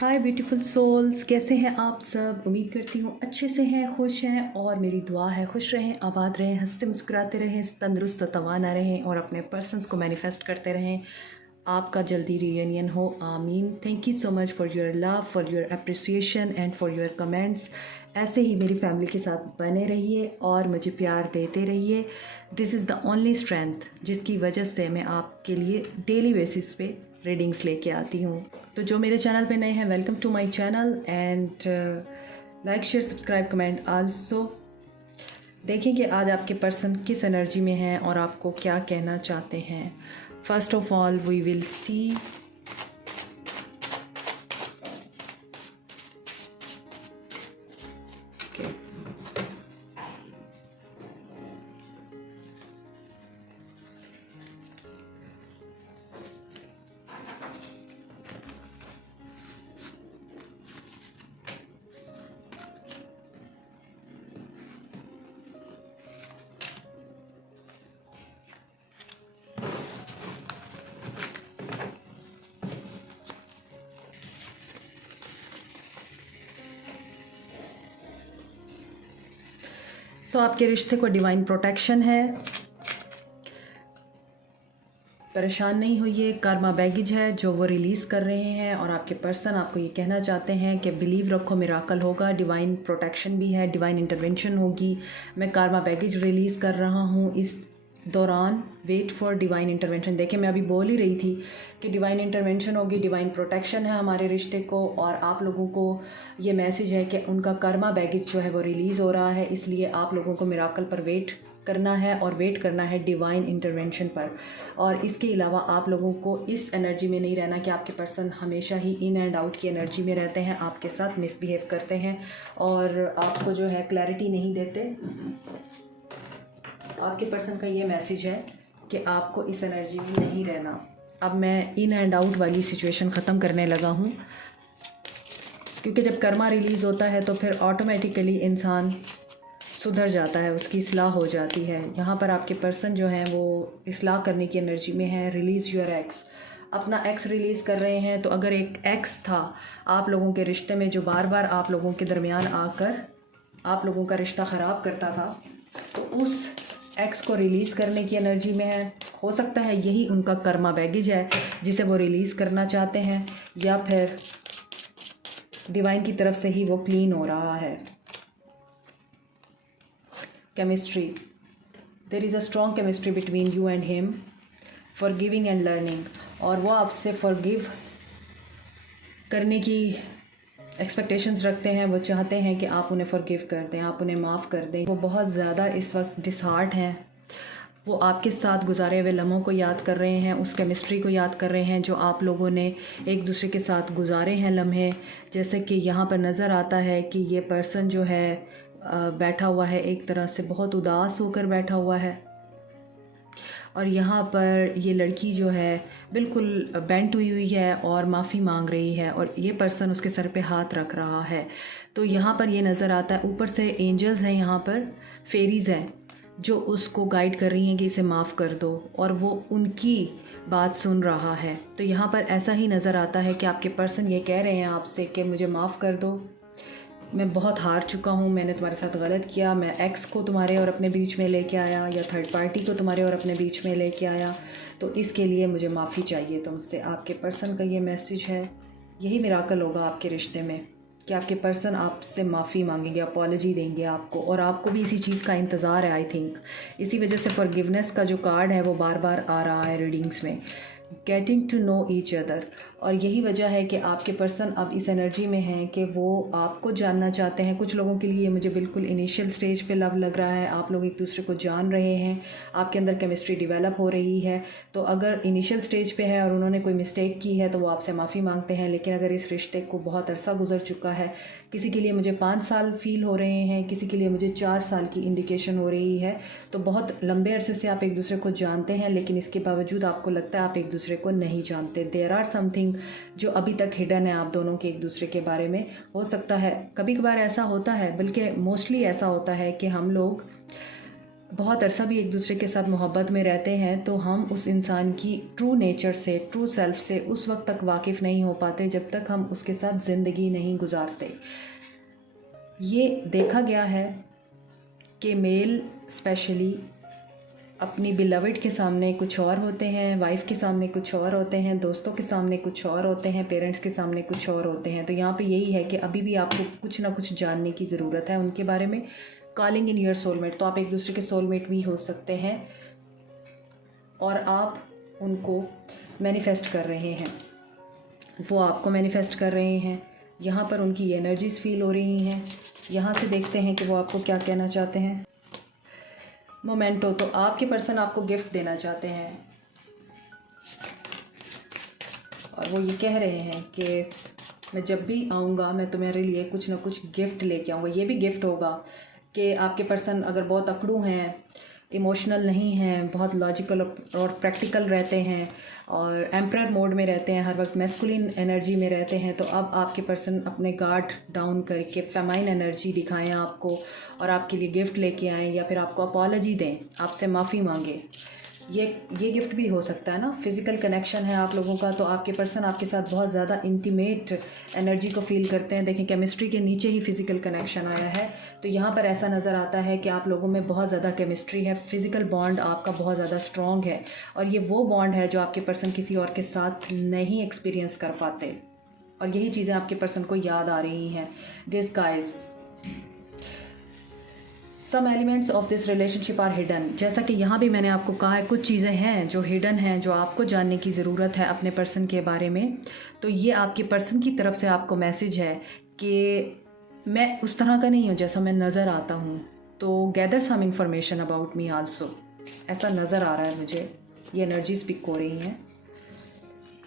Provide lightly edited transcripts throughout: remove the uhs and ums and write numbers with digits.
हाय beautiful souls, कैसे हैं आप सब। उम्मीद करती हूँ अच्छे से हैं, खुश हैं और मेरी दुआ है खुश रहें, आबाद रहें, हंसते मुस्कुराते रहें, तंदुरुस्त और तवाना रहें और अपने पर्सन्स को मैनिफेस्ट करते रहें। आपका जल्दी रियूनियन हो, आमीन। Thank you so much for your love, for your appreciation and for your comments. ऐसे ही मेरी फैमिली के साथ बने रहिए और मुझे प्यार देते रहिए। This is the only strength जिसकी वजह से मैं आपके लिए डेली बेसिस पे रीडिंग्स लेके आती हूँ। तो जो मेरे चैनल पे नए हैं, welcome to my channel and like share subscribe comment also. देखें कि आज आपके पर्सन किस एनर्जी में हैं और आपको क्या कहना चाहते हैं। First of all we will see आपके रिश्ते को डिवाइन प्रोटेक्शन है। परेशान नहीं होइए, कर्मा बैगेज है जो वो रिलीज़ कर रहे हैं और आपके पर्सन आपको ये कहना चाहते हैं कि बिलीव रखो, मिराकल होगा, डिवाइन प्रोटेक्शन भी है, डिवाइन इंटरवेंशन होगी। मैं कर्मा बैगेज रिलीज़ कर रहा हूँ इस दौरान। Wait for divine intervention. देखिए, मैं अभी बोल ही रही थी कि डिवाइन इंटरवेंशन होगी, डिवाइन प्रोटेक्शन है हमारे रिश्ते को, और आप लोगों को ये मैसेज है कि उनका कर्मा बैगेज जो है वो रिलीज़ हो रहा है। इसलिए आप लोगों को मिराकल पर वेट करना है और वेट करना है डिवाइन इंटरवेंशन पर। और इसके अलावा आप लोगों को इस एनर्जी में नहीं रहना कि आपके पर्सन हमेशा ही इन एंड आउट की एनर्जी में रहते हैं, आपके साथ मिसबिहेव करते हैं और आपको जो है क्लैरिटी नहीं देते। आपके पर्सन का ये मैसेज है कि आपको इस एनर्जी में नहीं रहना। अब मैं इन एंड आउट वाली सिचुएशन ख़त्म करने लगा हूँ, क्योंकि जब कर्मा रिलीज़ होता है तो फिर ऑटोमेटिकली इंसान सुधर जाता है, उसकी इस्लाह हो जाती है। यहाँ पर आपके पर्सन जो हैं वो इस्लाह करने की एनर्जी में है। रिलीज़ योर एक्स, अपना एक्स रिलीज़ कर रहे हैं। तो अगर एक एक्स था आप लोगों के रिश्ते में जो बार बार आप लोगों के दरमियान आकर आप लोगों का रिश्ता ख़राब करता था, तो उस एक्स को रिलीज़ करने की एनर्जी में है। हो सकता है यही उनका कर्मा बैगेज है जिसे वो रिलीज़ करना चाहते हैं, या फिर डिवाइन की तरफ से ही वो क्लीन हो रहा है। Chemistry, there is a strong chemistry between you and him, forgiving and learning. और वो आपसे फॉरगिव करने की एक्सपेक्टेशंस रखते हैं। वो चाहते हैं कि आप उन्हें फॉरगिव कर दें, आप उन्हें माफ़ कर दें। वो बहुत ज़्यादा इस वक्त डिसहार्ट हैं। वो आपके साथ गुजारे हुए लम्हों को याद कर रहे हैं, उस केमिस्ट्री को याद कर रहे हैं जो आप लोगों ने एक दूसरे के साथ गुजारे हैं लम्हे। जैसे कि यहाँ पर नज़र आता है कि ये पर्सन जो है बैठा हुआ है, एक तरह से बहुत उदास होकर बैठा हुआ है, और यहाँ पर ये लड़की जो है बिल्कुल बेंट हुई है और माफ़ी मांग रही है, और ये पर्सन उसके सर पे हाथ रख रहा है। तो यहाँ पर ये नज़र आता है, ऊपर से एंजल्स हैं, यहाँ पर फेरीज़ हैं जो उसको गाइड कर रही हैं कि इसे माफ़ कर दो, और वो उनकी बात सुन रहा है। तो यहाँ पर ऐसा ही नज़र आता है कि आपके पर्सन ये कह रहे हैं आपसे कि मुझे माफ़ कर दो, मैं बहुत हार चुका हूँ, मैंने तुम्हारे साथ गलत किया, मैं एक्स को तुम्हारे और अपने बीच में लेके आया या थर्ड पार्टी को तुम्हारे और अपने बीच में लेके आया, तो इसके लिए मुझे माफ़ी चाहिए तुमसे। आपके पर्सन का ये मैसेज है। यही मिराकल होगा आपके रिश्ते में कि आपके पर्सन आपसे माफ़ी मांगेंगे, अपॉलजी देंगे आपको, और आपको भी इसी चीज़ का इंतज़ार है। आई थिंक इसी वजह से फॉरगिवनेस का जो कार्ड है वो बार बार आ रहा है रीडिंग्स में। Getting to know each other, और यही वजह है कि आपके पर्सन अब इस एनर्जी में हैं कि वो आपको जानना चाहते हैं। कुछ लोगों के लिए मुझे बिल्कुल इनिशियल स्टेज पे लव लग रहा है, आप लोग एक दूसरे को जान रहे हैं, आपके अंदर केमिस्ट्री डेवलप हो रही है। तो अगर इनिशियल स्टेज पे है और उन्होंने कोई मिस्टेक की है तो वो आपसे माफ़ी मांगते हैं। लेकिन अगर इस रिश्ते को बहुत अरसा गुजर चुका है, किसी के लिए मुझे 5 साल फील हो रहे हैं, किसी के लिए मुझे 4 साल की इंडिकेशन हो रही है, तो बहुत लंबे अरसे से आप एक दूसरे को जानते हैं, लेकिन इसके बावजूद आपको लगता है आप एक दूसरे को नहीं जानते। देयर आर समथिंग जो अभी तक हिडन है आप दोनों के एक दूसरे के बारे में। हो सकता है कभी कभार ऐसा होता है, बल्कि मोस्टली ऐसा होता है कि हम लोग बहुत अरसा भी एक दूसरे के साथ मोहब्बत में रहते हैं तो हम उस इंसान की ट्रू नेचर से, ट्रू सेल्फ से उस वक्त तक वाकिफ़ नहीं हो पाते जब तक हम उसके साथ ज़िंदगी नहीं गुजारते। ये देखा गया है कि मेल स्पेशली अपनी बिलवड के सामने कुछ और होते हैं, वाइफ के सामने कुछ और होते हैं, दोस्तों के सामने कुछ और होते हैं, पेरेंट्स के सामने कुछ और होते हैं। तो यहाँ पे यही है कि अभी भी आपको कुछ ना कुछ जानने की ज़रूरत है उनके बारे में। कॉलिंग इन योर सोलमेट, तो आप एक दूसरे के सोलमेट भी हो सकते हैं और आप उनको मैनिफेस्ट कर रहे हैं, वो आपको मैनिफेस्ट कर रहे हैं। यहाँ पर उनकी एनर्जीज़ फील हो रही हैं। यहाँ से देखते हैं कि वो आपको क्या कहना चाहते हैं। मोमेंटो, तो आपके पर्सन आपको गिफ्ट देना चाहते हैं और वो ये कह रहे हैं कि मैं जब भी आऊँगा मैं तुम्हारे लिए कुछ ना कुछ गिफ्ट लेके आऊँगा। ये भी गिफ्ट होगा कि आपके पर्सन अगर बहुत अकड़ू हैं, इमोशनल नहीं हैं, बहुत लॉजिकल और प्रैक्टिकल रहते हैं और एम्परर मोड में रहते हैं, हर वक्त मैस्कुलिन एनर्जी में रहते हैं, तो अब आपके पर्सन अपने गार्ड डाउन करके फेमाइन एनर्जी दिखाएं आपको और आपके लिए गिफ्ट लेके आएँ या फिर आपको अपॉलजी दें, आपसे माफ़ी मांगे। ये गिफ्ट भी हो सकता है ना। फिज़िकल कनेक्शन है आप लोगों का, तो आपके पर्सन आपके साथ बहुत ज़्यादा इंटीमेट एनर्जी को फील करते हैं। देखें, केमिस्ट्री के नीचे ही फिज़िकल कनेक्शन आया है, तो यहाँ पर ऐसा नज़र आता है कि आप लोगों में बहुत ज़्यादा केमिस्ट्री है, फिज़िकल बॉन्ड आपका बहुत ज़्यादा स्ट्रॉन्ग है और ये वो बॉन्ड है जो आपके पर्सन किसी और के साथ नहीं एक्सपीरियंस कर पाते और यही चीज़ें आपके पर्सन को याद आ रही हैं। Disguise, some elements of this relationship are hidden, जैसा कि यहाँ भी मैंने आपको कहा है कुछ चीज़ें हैं जो हिडन हैं, जो आपको जानने की ज़रूरत है अपने पर्सन के बारे में। तो ये आपके पर्सन की तरफ से आपको मैसेज है कि मैं उस तरह का नहीं हूँ जैसा मैं नज़र आता हूँ, तो gather some information about me also, ऐसा नज़र आ रहा है मुझे। ये एनर्जी स्पीक हो रही हैं,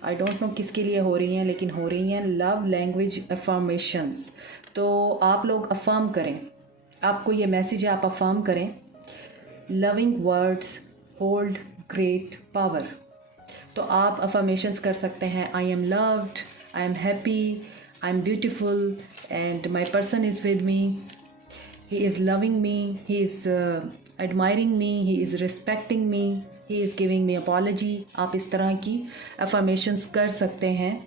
आई डोंट नो किसके लिए हो रही हैं लेकिन हो रही हैं। लव लैंग्वेज अफर्मेशंस, तो आप लोग अफर्म करें, आपको ये मैसेज है, आप अफर्म करें। Loving words hold great power, तो आप अफर्मेशंस कर सकते हैं। I am loved, I am happy, I am beautiful and my person is with me, he is loving me, he is admiring me, he is respecting me, he is giving me apology. आप इस तरह की affirmations कर सकते हैं।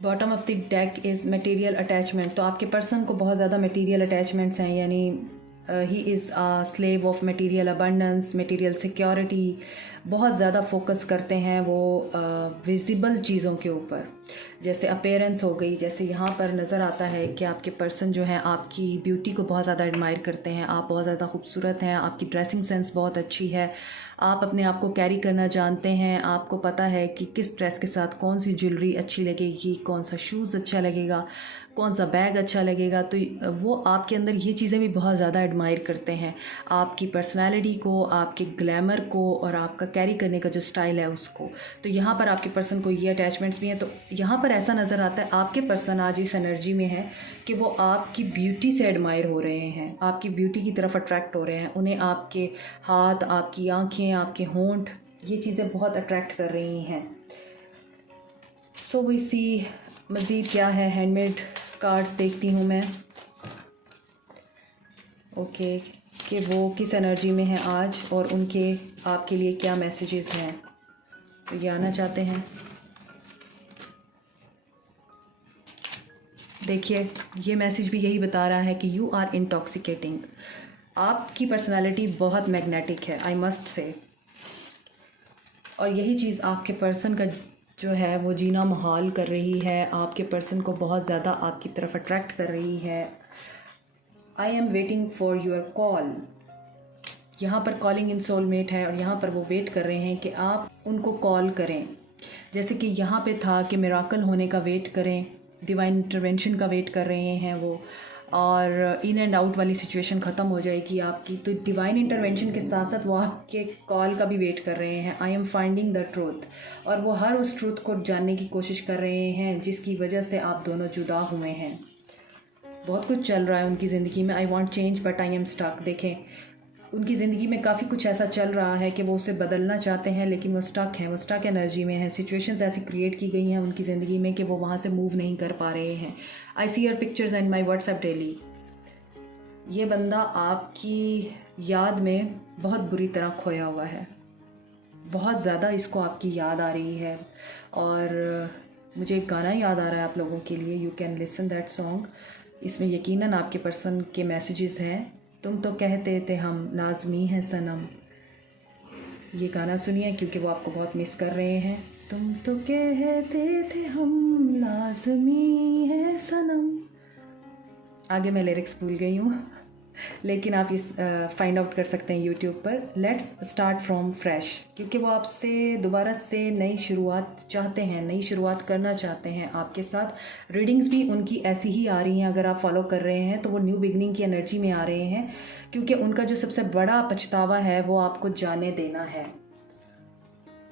Bottom of the deck is material attachment, तो आपके person को बहुत ज़्यादा मटेरियल अटैचमेंट्स हैं, यानी he is a slave of material abundance, material security, बहुत ज़्यादा फोकस करते हैं वो विजिबल चीज़ों के ऊपर, जैसे अपेयरेंस हो गई। जैसे यहाँ पर नज़र आता है कि आपके पर्सन जो हैं आपकी ब्यूटी को बहुत ज़्यादा एडमायर करते हैं, आप बहुत ज़्यादा खूबसूरत हैं, आपकी ड्रेसिंग सेंस बहुत अच्छी है, आप अपने आप को कैरी करना जानते हैं, आपको पता है कि किस ड्रेस के साथ कौन सी ज्वेलरी अच्छी लगेगी, कौन सा शूज़ अच्छा लगेगा, कौन सा बैग अच्छा लगेगा, तो वो आपके अंदर ये चीज़ें भी बहुत ज़्यादा एडमायर करते हैं, आपकी पर्सनालिटी को, आपके ग्लैमर को और आपका कैरी करने का जो स्टाइल है उसको। तो यहाँ पर आपके पर्सन को ये अटैचमेंट्स भी हैं। तो यहाँ पर ऐसा नज़र आता है आपके पर्सन आज इस एनर्जी में है कि वो आपकी ब्यूटी से एडमायर हो रहे हैं, आपकी ब्यूटी की तरफ अट्रैक्ट हो रहे हैं, उन्हें आपके हाथ, आपकी आँखें, आपके होंठ, ये चीज़ें बहुत अट्रैक्ट कर रही हैं। सो वी सी मज़ीद क्या है। हैंडमेड कार्ड्स देखती हूँ मैं, ओके, कि वो किस एनर्जी में है आज और उनके आपके लिए क्या मैसेजेस हैं, तो ये आना चाहते हैं। देखिए, ये मैसेज भी यही बता रहा है कि यू आर इंटॉक्सिकेटिंग, आपकी पर्सनालिटी बहुत मैग्नेटिक है, आई मस्ट से, और यही चीज़ आपके पर्सन का जो है वो जीना मुहाल कर रही है, आपके पर्सन को बहुत ज़्यादा आपकी तरफ अट्रैक्ट कर रही है। I am waiting for your call, यहाँ पर कॉलिंग इन सोलमेट है और यहाँ पर वो वेट कर रहे हैं कि आप उनको कॉल करें। जैसे कि यहाँ पे था कि मिराकल होने का वेट करें, डिवाइन इंटरवेंशन का वेट कर रहे हैं वो, और इन एंड आउट वाली सिचुएशन ख़त्म हो जाएगी आपकी। तो डिवाइन इंटरवेंशन के साथ साथ वो आपके कॉल का भी वेट कर रहे हैं। I am finding the truth, और वो हर उस ट्रूथ को जानने की कोशिश कर रहे हैं जिसकी वजह से आप दोनों जुदा हुए हैं। बहुत कुछ चल रहा है उनकी ज़िंदगी में। I want change but I am stuck. देखें, उनकी ज़िंदगी में काफ़ी कुछ ऐसा चल रहा है कि वो उसे बदलना चाहते हैं लेकिन वो स्टक हैं, वो स्टक एनर्जी में है। सिचुएशंस ऐसी क्रिएट की गई हैं उनकी ज़िंदगी में कि वो वहाँ से मूव नहीं कर पा रहे हैं। I see your pictures and my WhatsApp daily. ये बंदा आपकी याद में बहुत बुरी तरह खोया हुआ है, बहुत ज़्यादा इसको आपकी याद आ रही है। और मुझे एक गाना याद आ रहा है आप लोगों के लिए, you can listen that song. इसमें यकीनन आपके पर्सन के मैसेजेस हैं। तुम तो कहते थे हम लाजमी हैं सनम। ये गाना सुनिए क्योंकि वो आपको बहुत मिस कर रहे हैं। तुम तो कहते थे हम लाजमी हैं सनम। आगे मैं लिरिक्स भूल गई हूँ लेकिन आप इस फाइंड आउट कर सकते हैं यूट्यूब पर। लेट्स स्टार्ट फ्रॉम फ्रेश, क्योंकि वो आपसे दोबारा से नई शुरुआत चाहते हैं, नई शुरुआत करना चाहते हैं आपके साथ। रीडिंग्स भी उनकी ऐसी ही आ रही हैं, अगर आप फॉलो कर रहे हैं तो वो न्यू बिगनिंग की एनर्जी में आ रहे हैं, क्योंकि उनका जो सबसे बड़ा पछतावा है वो आपको जाने देना है।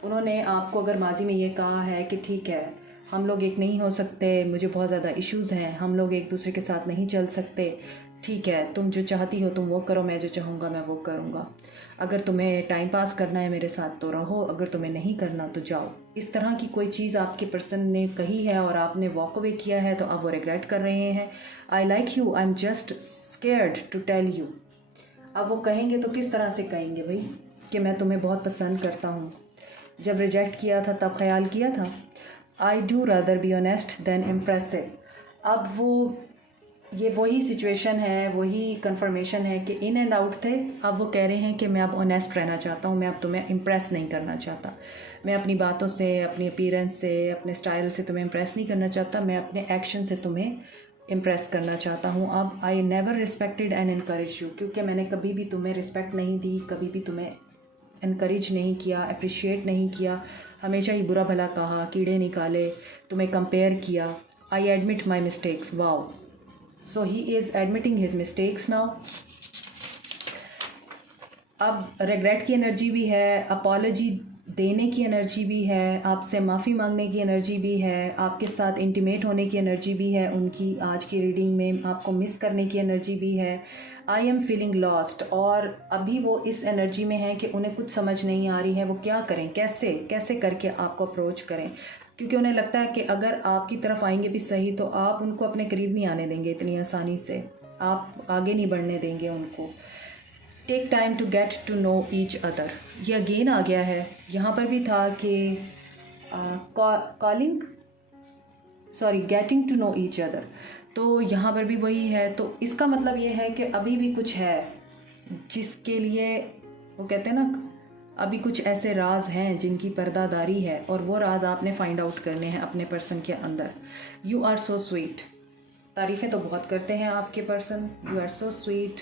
उन्होंने आपको अगर माजी में ये कहा है कि ठीक है हम लोग एक नहीं हो सकते, मुझे बहुत ज़्यादा इश्यूज़ हैं, हम लोग एक दूसरे के साथ नहीं चल सकते, ठीक है तुम जो चाहती हो तुम वो करो, मैं जो चाहूँगा मैं वो करूँगा। अगर तुम्हें टाइम पास करना है मेरे साथ तो रहो, अगर तुम्हें नहीं करना तो जाओ। इस तरह की कोई चीज़ आपके पर्सन ने कही है और आपने वॉक अवे किया है, तो आप वो रिग्रेट कर रहे हैं। I like you, I am just scared to tell you. अब वो कहेंगे तो किस तरह से कहेंगे भाई कि मैं तुम्हें बहुत पसंद करता हूँ। जब रिजेक्ट किया था तब ख्याल किया था। I do rather be honest than impressive. अब वो ये वही सिचुएशन है, वही कंफर्मेशन है कि इन एंड आउट थे। अब वो कह रहे हैं कि मैं अब ऑनेस्ट रहना चाहता हूँ, मैं अब तुम्हें इम्प्रेस नहीं करना चाहता, मैं अपनी बातों से, अपनी अपीयरेंस से, अपने स्टाइल से तुम्हें इम्प्रेस नहीं करना चाहता, मैं अपने एक्शन से तुम्हें इम्प्रेस करना चाहता हूँ। अब I never respected and encourage you, क्योंकि मैंने कभी भी तुम्हें रिस्पेक्ट नहीं दी, कभी भी तुम्हें इनकरेज नहीं किया, अप्रिशिएट नहीं किया, हमेशा ही बुरा भला कहा, कीड़े निकाले, तुम्हें कंपेयर किया। I admit my mistakes. Wow, so he is admitting his mistakes now. अब रिग्रेट की एनर्जी भी है, अपॉलॉजी देने की एनर्जी भी है, आपसे माफ़ी मांगने की एनर्जी भी है, आपके साथ इंटीमेट होने की एनर्जी भी है उनकी आज की रीडिंग में, आपको मिस करने की एनर्जी भी है। आई एम फीलिंग लॉस्ट, और अभी वो इस एनर्जी में है कि उन्हें कुछ समझ नहीं आ रही है वो क्या करें, कैसे कैसे करके आपको अप्रोच करें, क्योंकि उन्हें लगता है कि अगर आपकी तरफ आएंगे भी सही तो आप उनको अपने करीब नहीं आने देंगे इतनी आसानी से, आप आगे नहीं बढ़ने देंगे उनको। Take time to get to know each other, ये अगेन आ गया है। यहाँ पर भी था कि getting to know each other, तो यहाँ पर भी वही है। तो इसका मतलब ये है कि अभी भी कुछ है जिसके लिए वो कहते हैं ना, अभी कुछ ऐसे राज हैं जिनकी पर्दादारी है, और वो राज आपने फाइंड आउट करने हैं अपने पर्सन के अंदर। यू आर सो स्वीट, तारीफ़ें तो बहुत करते हैं आपके person, you are so sweet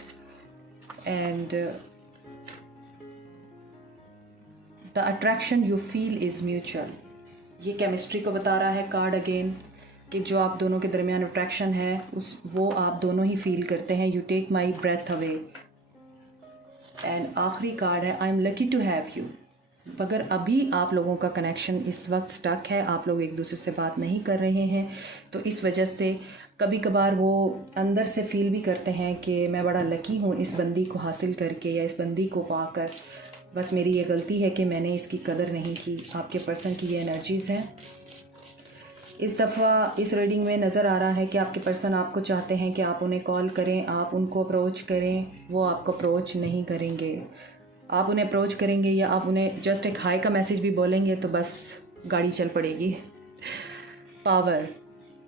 and the attraction you feel is mutual. ये केमिस्ट्री को बता रहा है कार्ड अगेन, कि जो आप दोनों के दरमियान अट्रैक्शन है वो आप दोनों ही फील करते हैं। You take my breath away. And आखिरी कार्ड है I am lucky to have you. अगर अभी आप लोगों का कनेक्शन इस वक्त स्टक है, आप लोग एक दूसरे से बात नहीं कर रहे हैं, तो इस वजह से कभी कभार वो अंदर से फील भी करते हैं कि मैं बड़ा लकी हूँ इस बंदी को हासिल करके या इस बंदी को पाकर, बस मेरी ये गलती है कि मैंने इसकी कदर नहीं की। आपके पर्सन की ये एनर्जीज़ हैं। इस दफ़ा इस रीडिंग में नज़र आ रहा है कि आपके पर्सन आपको चाहते हैं कि आप उन्हें कॉल करें, आप उनको अप्रोच करें, वो आपको अप्रोच नहीं करेंगे। आप उन्हें अप्रोच करेंगे या आप उन्हें जस्ट एक हाई का मैसेज भी बोलेंगे तो बस गाड़ी चल पड़ेगी। Power,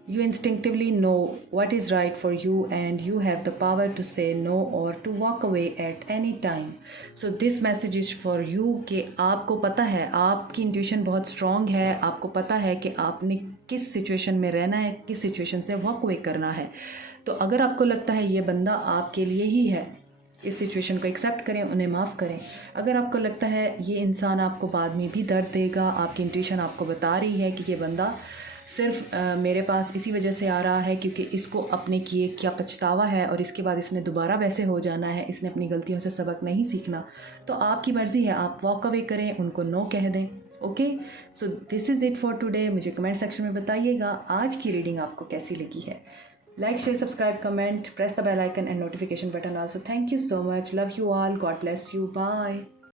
you instinctively know what is right for you and you have the power to say no or to walk away at any time. So this message is for you कि आपको पता है, आपकी इंट्यूशन बहुत strong है, आपको पता है कि आपने किस सिचुएशन में रहना है, किस सिचुएशन से वॉक अवे करना है। तो अगर आपको लगता है ये बंदा आपके लिए ही है, इस सिचुएशन को एक्सेप्ट करें, उन्हें माफ़ करें। अगर आपको लगता है ये इंसान आपको बाद में भी दर्द देगा, आपकी इंट्यूशन आपको बता रही है कि ये बंदा सिर्फ मेरे पास इसी वजह से आ रहा है क्योंकि इसको अपने किए क्या पछतावा है और इसके बाद इसने दोबारा वैसे हो जाना है, इसने अपनी गलतियों से सबक नहीं सीखना, तो आपकी मर्ज़ी है, आप वॉक अवे करें, उनको नो कह दें। Okay, so this is it for today. मुझे कमेंट सेक्शन में बताइएगा आज की रीडिंग आपको कैसी लगी है। Like, share, subscribe, comment, press the bell icon and notification button also. Thank you so much, love you all, God bless you, bye.